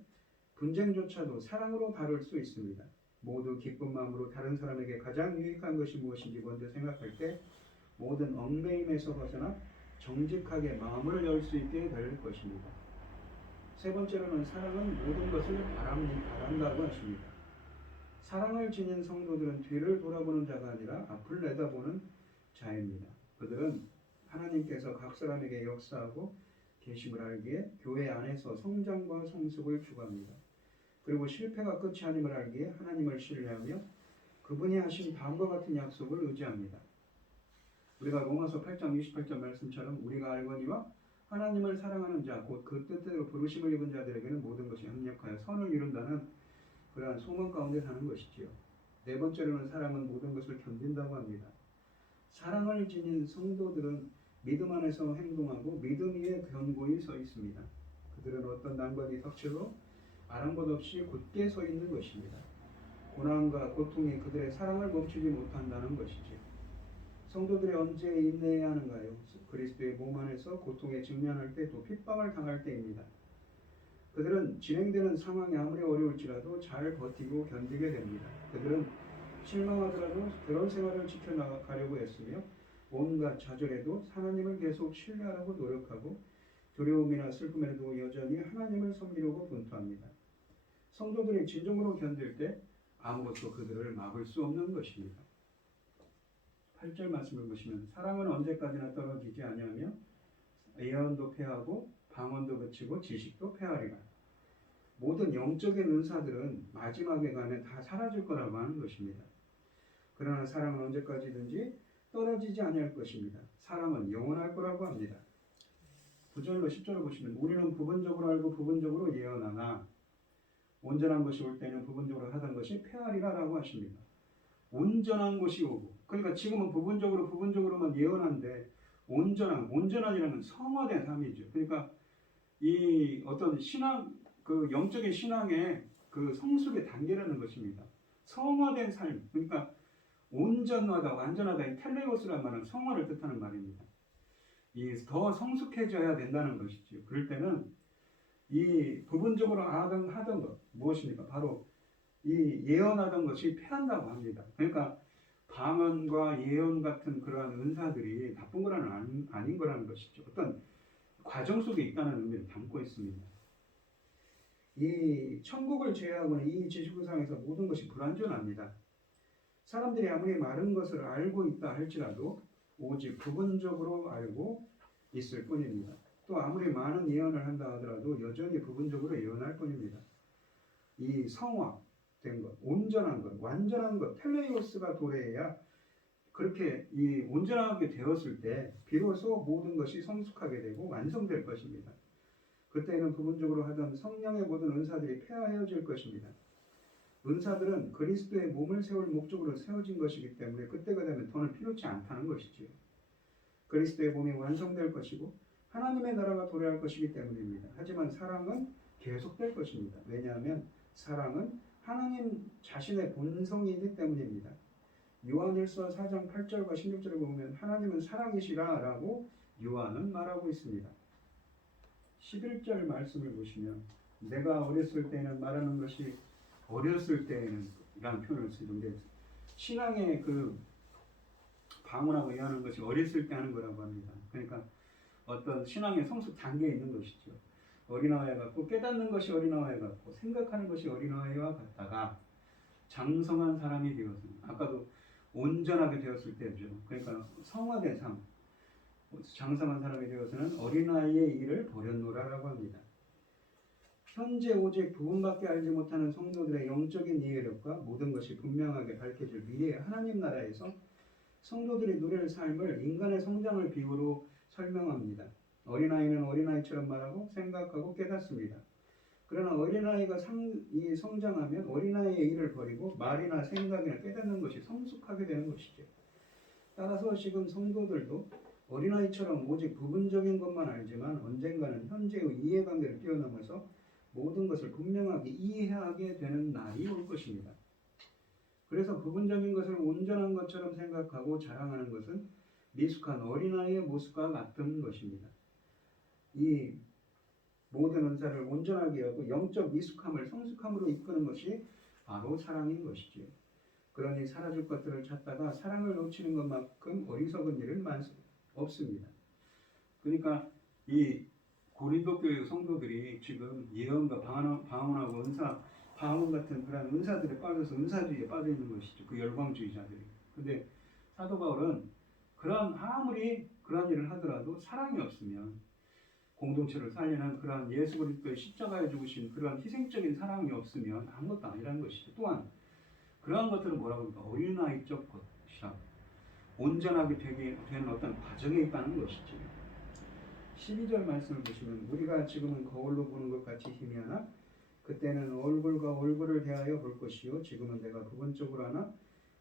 분쟁조차도 사랑으로 다룰 수 있습니다. 모두 기쁜 마음으로 다른 사람에게 가장 유익한 것이 무엇인지 먼저 생각할 때 모든 얽매임에서 벗어나 정직하게 마음을 열 수 있게 될 것입니다. 세 번째로는 사랑은 모든 것을 바란다고 하십니다. 사랑을 지닌 성도들은 뒤를 돌아보는 자가 아니라 앞을 내다보는 자입니다. 그들은 하나님께서 각 사람에게 역사하고 계심을 알기에 교회 안에서 성장과 성숙을 추구합니다. 그리고 실패가 끝이 아님을 알기에 하나님을 신뢰하며 그분이 하신 다음과 같은 약속을 의지합니다. 우리가 로마서 8장 28절 말씀처럼 우리가 알거니와 하나님을 사랑하는 자 곧 그 뜻대로 부르심을 입은 자들에게는 모든 것이 협력하여 선을 이룬다는 그러한 소망 가운데 사는 것이지요. 네 번째로는 사랑은 모든 것을 견딘다고 합니다. 사랑을 지닌 성도들은 믿음 안에서 행동하고 믿음 위에 견고히 서 있습니다. 그들은 어떤 난관이 닥쳐도 아랑곳 없이 굳게 서 있는 것입니다. 고난과 고통이 그들의 사랑을 멈추지 못한다는 것이지요. 성도들이 언제 인내해야 하는가요? 그리스도의 몸 안에서 고통에 직면할 때 또 핍박을 당할 때입니다. 그들은 진행되는 상황이 아무리 어려울지라도 잘 버티고 견디게 됩니다. 그들은 실망하더라도 결혼 생활을 지켜나가려고 했으며 온갖 좌절에도 하나님을 계속 신뢰하라고 노력하고 두려움이나 슬픔에도 여전히 하나님을 섬기려고 분투합니다. 성도들이 진정으로 견딜 때 아무것도 그들을 막을 수 없는 것입니다. 8절 말씀을 보시면 사랑은 언제까지나 떨어지지 아니하며 예언도 패하고 방언도 그치고 지식도 패하리라. 모든 영적인 은사들은 마지막에 가면 다 사라질 거라고 하는 것입니다. 그러나 사랑은 언제까지든지 떨어지지 아니할 것입니다. 사랑은 영원할 거라고 합니다. 9절로 10절을 보시면 우리는 부분적으로 알고 부분적으로 예언하나 온전한 것이 올 때는 부분적으로 하던 것이 폐하리라 라고 하십니다. 온전한 것이 오고, 그러니까 지금은 부분적으로만 예언한데 온전한이라는 성화된 삶이죠. 그러니까 이 어떤 신앙, 그 영적인 신앙의 그 성숙의 단계라는 것입니다. 성화된 삶, 그러니까 온전하다, 완전하다, 이 텔레오스란 말은 성화를 뜻하는 말입니다. 이 더 성숙해져야 된다는 것이죠. 그럴 때는 이 부분적으로 하던 것 무엇입니까? 바로 이 예언하던 것이 패한다고 합니다. 그러니까 방언과 예언 같은 그러한 은사들이 나쁜 거라는 아닌 거라는 것이죠. 어떤 과정 속에 있다는 의미를 담고 있습니다. 이 천국을 제외하고는 이 지구상에서 모든 것이 불완전합니다. 사람들이 아무리 많은 것을 알고 있다 할지라도 오직 부분적으로 알고 있을 뿐입니다. 또 아무리 많은 예언을 한다 하더라도 여전히 부분적으로 예언할 뿐입니다. 이 성화된 것, 온전한 것, 완전한 것, 텔레이오스가 도래해야 그렇게 이 온전하게 되었을 때 비로소 모든 것이 성숙하게 되고 완성될 것입니다. 그때는 부분적으로 하던 성령의 모든 은사들이 폐하여질 것입니다. 은사들은 그리스도의 몸을 세울 목적으로 세워진 것이기 때문에 그때가 되면 더는 필요치 않다는 것이지요. 그리스도의 몸이 완성될 것이고 하나님의 나라가 도래할 것이기 때문입니다. 하지만 사랑은 계속될 것입니다. 왜냐하면 사랑은 하나님 자신의 본성이기 때문입니다. 요한일서 4장 8절과 16절을 보면 하나님은 사랑이시라 라고 요한은 말하고 있습니다. 11절 말씀을 보시면 내가 어렸을 때는 말하는 것이 어렸을 때에는 이라는 표현을 쓰는데 신앙의 그 방언하고 예언하는 것이 어렸을 때 하는 거라고 합니다. 그러니까 어떤 신앙의 성숙 단계에 있는 것이죠. 어린아이 같고 깨닫는 것이 어린아이 같고 생각하는 것이 어린아이와 같다가 장성한 사람이 되어서는 아까도 온전하게 되었을 때죠. 그러니까 성화된 삶, 장성한 사람이 되어서는 어린아이의 일을 버렸노라라고 합니다. 현재 오직 부분밖에 알지 못하는 성도들의 영적인 이해력과 모든 것이 분명하게 밝혀질 미래의 하나님 나라에서 성도들이 누릴 삶을 인간의 성장을 비유로 설명합니다. 어린아이는 어린아이처럼 말하고 생각하고 깨닫습니다. 그러나 어린아이가 성장하면 어린아이의 일을 버리고 말이나 생각이나 깨닫는 것이 성숙하게 되는 것이죠. 따라서 지금 성도들도 어린아이처럼 오직 부분적인 것만 알지만 언젠가는 현재의 이해관계를 뛰어넘어서 모든 것을 분명하게 이해하게 되는 날이 올 것입니다. 그래서 부분적인 것을 온전한 것처럼 생각하고 자랑하는 것은 미숙한 어린아이의 모습과 같은 것입니다. 이 모든 은사를 온전하게 하고 영적 미숙함을 성숙함으로 이끄는 것이 바로 사랑인 것이지요. 그러니 사라질 것들을 찾다가 사랑을 놓치는 것만큼 어리석은 일은 없습니다. 그러니까 이 고린도 교회 성도들이 지금 예언과 방언하고 은사, 방언 같은 그런 은사들에 빠져서 은사주의에 빠져 있는 것이죠. 그 열광주의자들이. 근데 사도 바울은 아무리 그러한 일을 하더라도 사랑이 없으면 공동체를 살리는 그러한 예수 그리스도의 십자가에 죽으신 그러한 희생적인 사랑이 없으면 아무것도 아니라는 것이죠. 또한 그러한 것들은 뭐라고 합니까? 어린아이적 것이라 온전하게 되는 어떤 과정에 있다는 것이죠. 12절 말씀을 보시면 우리가 지금은 거울로 보는 것 같이 희미하나 그때는 얼굴과 얼굴을 대하여 볼 것이요 지금은 내가 부분적으로 하나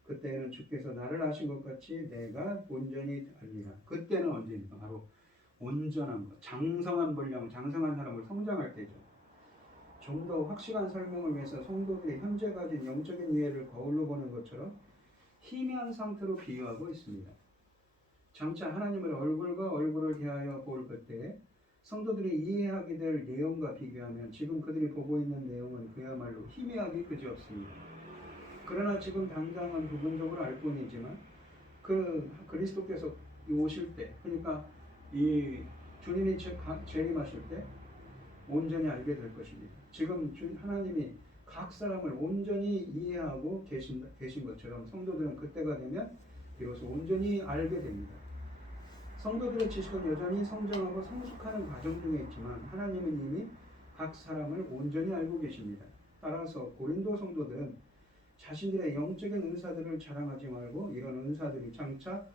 그때는 주께서 나를 아신 것 같이 내가 온전히 알리라. 그때는 언제입니까? 바로 온전한 것, 장성한 분량, 장성한 사람을 성장할 때죠. 좀 더 확실한 설명을 위해서 성도들이 현재 가진 영적인 이해를 거울로 보는 것처럼 희미한 상태로 비유하고 있습니다. 장차 하나님을 얼굴과 얼굴을 대하여 볼 그때 성도들이 이해하게 될 내용과 비교하면 지금 그들이 보고 있는 내용은 그야말로 희미하기 그지없습니다. 그러나 지금 당장은 부분적으로 알 뿐이지만 그리스도께서 오실 때, 그러니까 이 주님이 재림하실 때 온전히 알게 될 것입니다. 지금 하나님이 각 사람을 온전히 이해하고 계신 것처럼 성도들은 그때가 되면 비로소 온전히 알게 됩니다. 성도들의 지식은 여전히 성장하고 성숙하는 과정 중에 있지만 하나님은 이미 각 사람을 온전히 알고 계십니다. 따라서 고린도 성도들은 자신들의 영적인 은사들을 자랑하지 말고 이런 은사들이 장차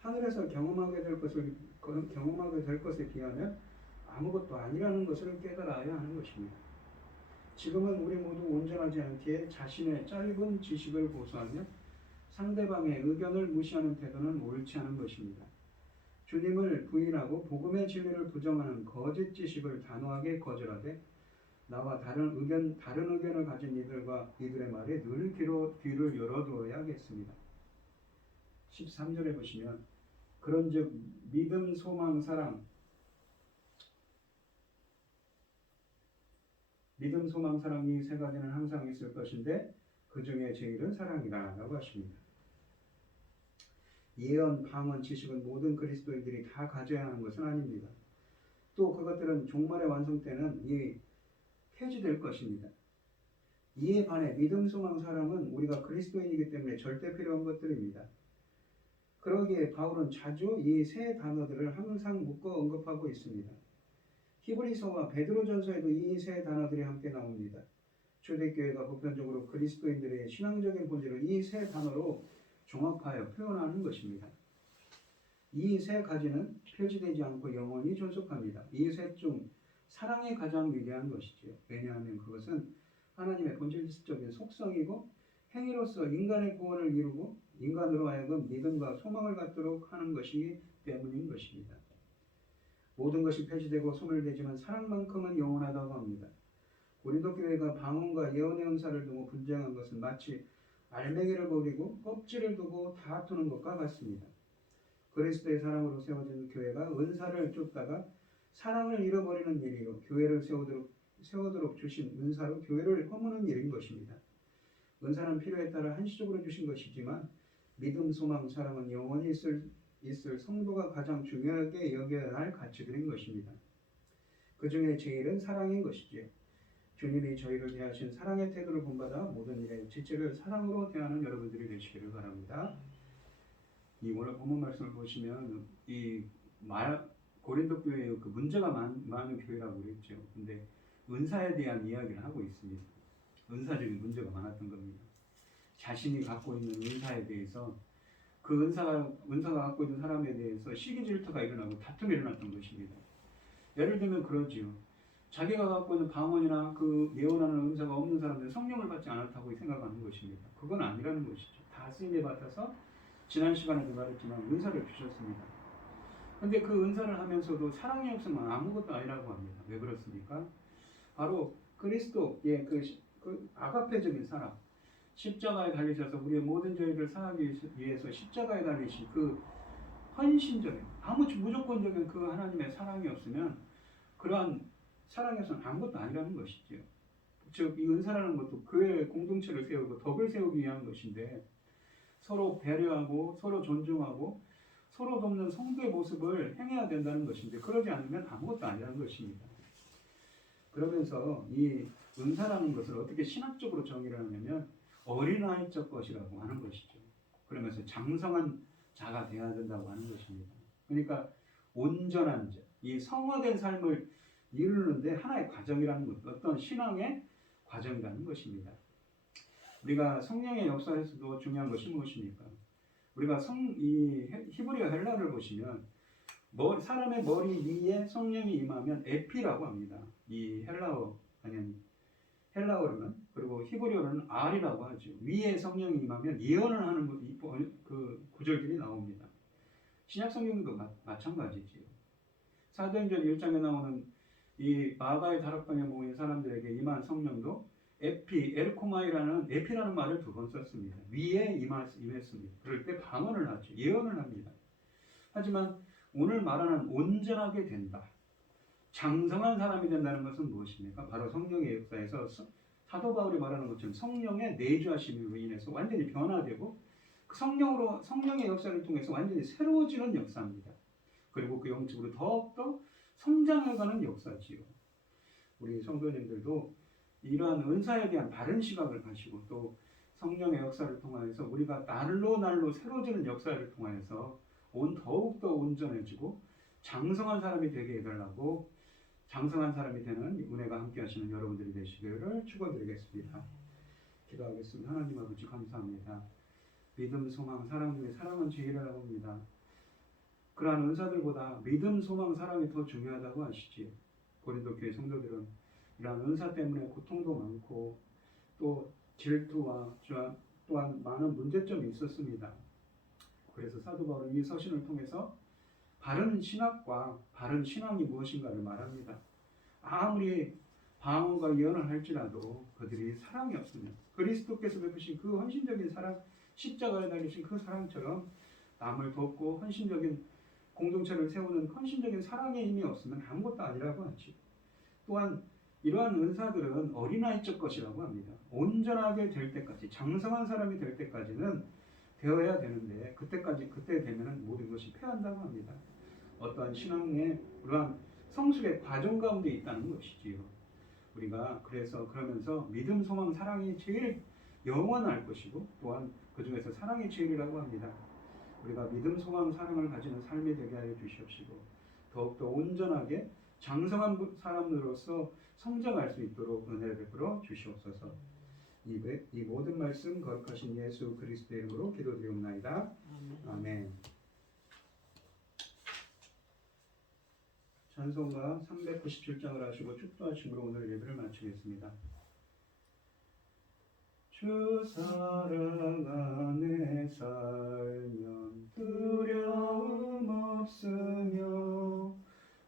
하늘에서 경험하게 될 것에 비하면 아무것도 아니라는 것을 깨달아야 하는 것입니다. 지금은 우리 모두 온전하지 않기에 자신의 짧은 지식을 고수하며 상대방의 의견을 무시하는 태도는 옳지 않은 것입니다. 주님을 부인하고 복음의 진리를 부정하는 거짓 지식을 단호하게 거절하되 나와 다른 의견을 가진 이들과 이들의 말에 늘 귀를 열어두어야겠습니다. 13절에 보시면 그런즉 믿음, 소망, 사랑이 세 가지는 항상 있을 것인데 그 중에 제일은 사랑이다 라고 하십니다. 예언, 방언, 지식은 모든 그리스도인들이 다 가져야 하는 것은 아닙니다. 또 그것들은 종말의 완성 때는 폐지될 것입니다. 이에 반해 믿음, 소망, 사랑은 우리가 그리스도인이기 때문에 절대 필요한 것들입니다. 그러기에 바울은 자주 이 세 단어들을 항상 묶어 언급하고 있습니다. 히브리서와 베드로전서에도 이 세 단어들이 함께 나옵니다. 초대교회가 보편적으로 그리스도인들의 신앙적인 본질을 이 세 단어로 종합하여 표현하는 것입니다. 이 세 가지는 표지되지 않고 영원히 존속합니다. 이 셋 중 사랑이 가장 위대한 것이지요. 왜냐하면 그것은 하나님의 본질적인 속성이고 행위로서 인간의 구원을 이루고 인간으로 하여금 믿음과 소망을 갖도록 하는 것이기 때문인 것입니다. 모든 것이 폐지되고 소멸되지만 사랑만큼은 영원하다고 합니다. 고린도 교회가 방언과 예언의 은사를 두고 분쟁한 것은 마치 알맹이를 버리고 껍질을 두고 다투는 것과 같습니다. 그리스도의 사랑으로 세워진 교회가 은사를 쫓다가 사랑을 잃어버리는 일이요 교회를 세우도록 주신 은사로 교회를 허무는 일인 것입니다. 은사는 필요에 따라 한시적으로 주신 것이지만 믿음, 소망, 사랑은 영원히 있을 성도가 가장 중요하게 여겨야 할 가치들인 것입니다. 그 중에 제일은 사랑인 것이지요. 주님이 저희를 대하신 사랑의 태도를 본받아 모든 일에 지체를 사랑으로 대하는 여러분들이 되시기를 바랍니다. 이 오늘 본문 말씀을 보시면 고린도 교회의 그 문제가 많은 교회라고 그랬죠. 근데 은사에 대한 이야기를 하고 있습니다. 은사적인 문제가 많았던 겁니다. 자신이 갖고 있는 은사에 대해서 그 은사가 갖고 있는 사람에 대해서 시기 질투가 일어나고 다툼이 일어났던 것입니다. 예를 들면 그러지요. 자기가 갖고 있는 방언이나 그 예언하는 은사가 없는 사람들은 성령을 받지 않았다고 생각하는 것입니다. 그건 아니라는 것이죠. 다 쓰임에 받아서 지난 시간에도 말했지만 은사를 주셨습니다. 근데 그 은사를 하면서도 사랑이 없으면 아무것도 아니라고 합니다. 왜 그렇습니까? 바로 그리스도의 그 아가페적인 사랑, 십자가에 달리셔서 우리의 모든 죄를 사하기 위해서 십자가에 달리신 그 헌신적인 무조건적인 그 하나님의 사랑이 없으면 그러한 사랑에서는 아무것도 아니라는 것이죠. 즉 이 은사라는 것도 교회 공동체를 세우고 덕을 세우기 위한 것인데 서로 배려하고 서로 존중하고 서로 돕는 성도의 모습을 행해야 된다는 것인데 그러지 않으면 아무것도 아니라는 것입니다. 그러면서 이 은사라는 것을 어떻게 신학적으로 정의를 하냐면 어린아이적 것이라고 하는 것이죠. 그러면서 장성한 자가 되어야 된다고 하는 것입니다. 그러니까 온전한 자, 이 성화된 삶을 이루는데 하나의 과정이라는 것, 어떤 신앙의 과정이라는 것입니다. 우리가 성령의 역사에서도 중요한 것이 무엇입니까? 우리가 이 히브리어 헬라를 보시면 사람의 머리 위에 성령이 임하면 에피라고 합니다. 이 헬라어로는 그리고 히브리어로는 R이라고 하죠. 위에 성령이 임하면 예언을 하는 그 구절들이 나옵니다. 신약 성경도 마찬가지지요. 사도행전 1장에 나오는 이 마가의 다락방에 모인 사람들에게 임한 성령도 에피라는 말을 2번 썼습니다. 위에 임했습니다. 그럴 때 방언을 하죠. 예언을 합니다. 하지만 오늘 말하는 온전하게 된다, 장성한 사람이 된다는 것은 무엇입니까? 바로 성령의 역사에서 사도 바울이 말하는 것처럼 성령의 내주하심으로 인해서 완전히 변화되고 그 성령의 역사를 통해서 완전히 새로워지는 역사입니다. 그리고 그 영적으로 더욱더 성장해가는 역사지요. 우리 성도님들도 이러한 은사에 대한 바른 시각을 가지고 또 성령의 역사를 통하여서 우리가 날로 새로워지는 역사를 통하여서 더욱더 온전해지고 장성한 사람이 되게 해달라고 장성한 사람이 되는 은혜가 함께 하시는 여러분들이 되시기를 축원드리겠습니다. 기도하겠습니다. 하나님 아버지 감사합니다. 믿음, 소망, 사랑 중에 사랑은 제일이라고 합니다. 그러한 은사들보다 믿음, 소망, 사랑이 더 중요하다고 하시지요. 고린도 교회 성도들은 이러한 은사 때문에 고통도 많고 또 질투와 또한 많은 문제점이 있었습니다. 그래서 사도 바울은 이 서신을 통해서 바른 신학과 바른 신앙이 무엇인가를 말합니다. 아무리 방언과 예언을 할지라도 그들이 사랑이 없으면 그리스도께서 베푸신 그 헌신적인 사랑, 십자가에 달리신 그 사랑처럼 남을 돕고 헌신적인 공동체를 세우는 헌신적인 사랑의 힘이 없으면 아무것도 아니라고 하지. 또한 이러한 은사들은 어린아이적 것이라고 합니다. 온전하게 될 때까지, 장성한 사람이 될 때까지는 되어야 되는데 그때 되면은 모든 것이 패한다고 합니다. 어떠한 신앙의 그러한 성숙의 과정 가운데 있다는 것이지요. 우리가 그러면서 믿음, 소망, 사랑이 제일 영원할 것이고 또한 그 중에서 사랑이 제일이라고 합니다. 우리가 믿음, 소망, 사랑을 가지는 삶이 되게 하여 주시옵시고 더욱더 온전하게 장성한 사람으로서 성장할 수 있도록 은혜를 베풀어 주시옵소서. 이 모든 말씀 거룩하신 예수 그리스도의 이름으로 기도드리옵나이다. 아멘. 찬송가 397장을 하시고 축도하심으로 오늘 예배를 마치겠습니다. 주 사랑 안에 살면 두려움 없으며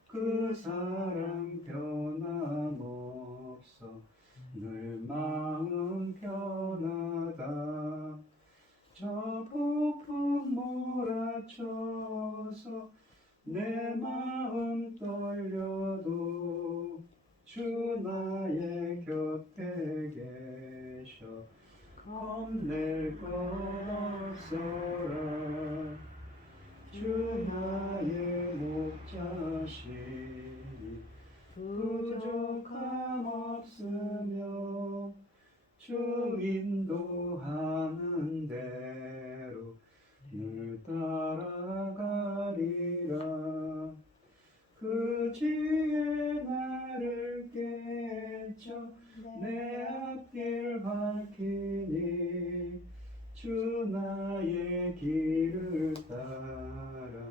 그 사랑 변함없어 늘 마음 편하다. 저 폭풍 몰아쳐서 내 마음 떨려도 주 나의 곁에 계셔 겁낼 것 없어라. 주 나의 목자시니 부족함 없으며 주 인도하는 대로 늘 따라가리라. 그 지혜 나를 깨쳐 내 앞길 밝히니 주 나의 길을 따라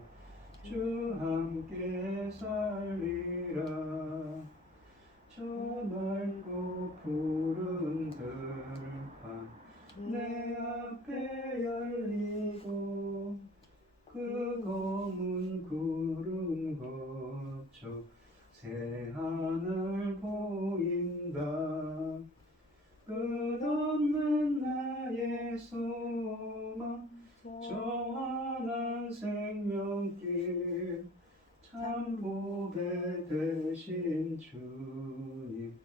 주 함께 살리라. 저 넓고 푸른 들판 내 앞에 열리고 그 검은 구름 거쳐 새하늘 보인다. 끝없는 나의 소망 정한한 생명길 참 보배 되신 주님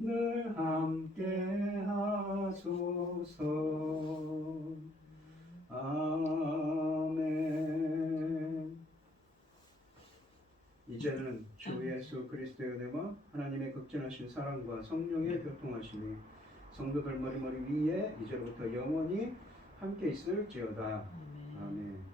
늘 함께 하소서. 아멘. 이제는 주 예수 그리스도의 은혜와 하나님의 극진하신 사랑과 성령의 교통하심이 성도들 머리머리 위에 이제로부터 영원히 함께 있을지어다. 아멘.